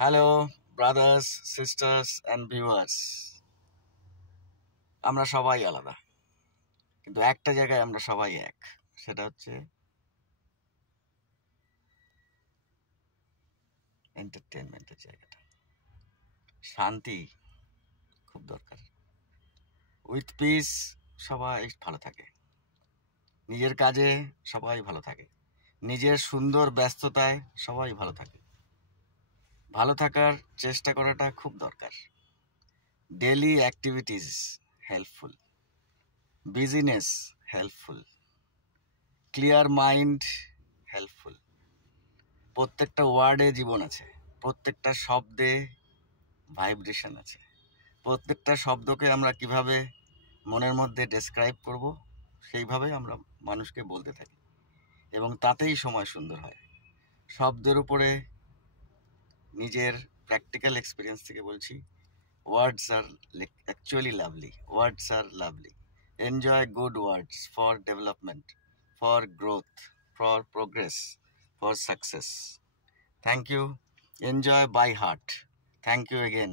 Hello brothers, sisters and viewers. আমরা সবাই আলাদা, কিন্তু একটা জায়গায় আমরা সবাই এক। সেটা হচ্ছে এন্টারটেনমেন্টের জায়গাটা। শান্তি খুব দরকার। উইথ পিস সবাই ভালো থাকে, নিজের কাজে সবাই ভালো থাকে, নিজের সুন্দর ব্যস্ততায় সবাই ভালো থাকে। ভালো থাকার চেষ্টা করাটা খুব দরকার। Daily activities helpful, business helpful, clear mind helpful. প্রত্যেকটা ওয়ার্ডে জীবন আছে, প্রত্যেকটা শব্দে ভাইব্রেশন আছে। প্রত্যেকটা শব্দকে আমরা কিভাবে মনের মধ্যে ডেসক্রাইব করব, সেইভাবে আমরা মানুষকে বলতে থাকি, এবং তাতেই সময় সুন্দর হয়। শব্দের উপরে নিজের প্র্যাকটিক্যাল এক্সপিরিয়েন্স থেকে বলছি, ওয়ার্ডস আর অ্যাকচুয়ালি লাভলি, ওয়ার্ডস আর lovely. Enjoy good words for development, for growth, for progress, for success. Thank you. Enjoy by heart. Thank you again.